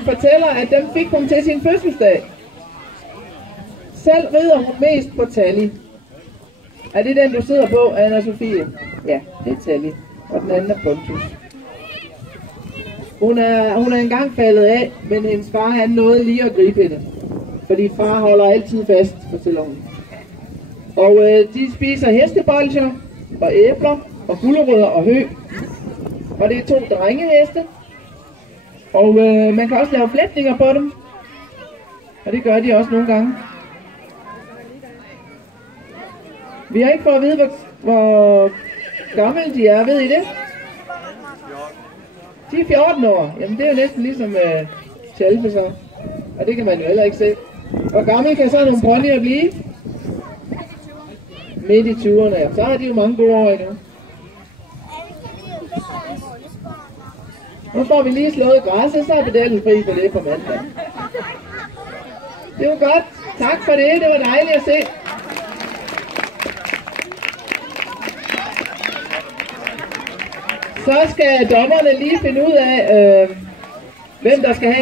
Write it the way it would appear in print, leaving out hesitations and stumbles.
Hun fortæller, at dem fik hun til sin fødselsdag. Selv rider hun mest på Tally. Er det den, du sidder på, Anna-Sofie? Ja, det er Tally. Og den anden er Pontus. Hun er engang faldet af, men hendes far han nåede lige at gribe hende. Fordi far holder altid fast, fortæller hun. Og de spiser hestebolcher og æbler og gulerødder og hø. Og det er 2 drengeheste. Og man kan også lave flætninger på dem. Og det gør de også nogle gange. Vi har ikke fået at vide, hvor gamle de er. Ved I det? De er 14 år. Jamen det er jo næsten ligesom Tjalfe så. Og det kan man jo heller ikke se. Hvor gammel kan så nogle ponyer blive? Midt i 20'erne. Ja. Så har de jo mange gode år endnu. Nu får vi lige slået græsset, så er pedellen fri for det på mandag. Det var godt. Tak for det. Det var dejligt at se. Så skal dommerne lige finde ud af, hvem der skal have